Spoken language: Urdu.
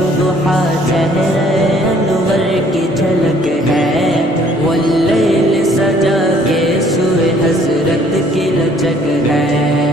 صبح چہرے انور کی جھلک ہے، واللیل سجا کے سوئے حسرت کی لچک ہے۔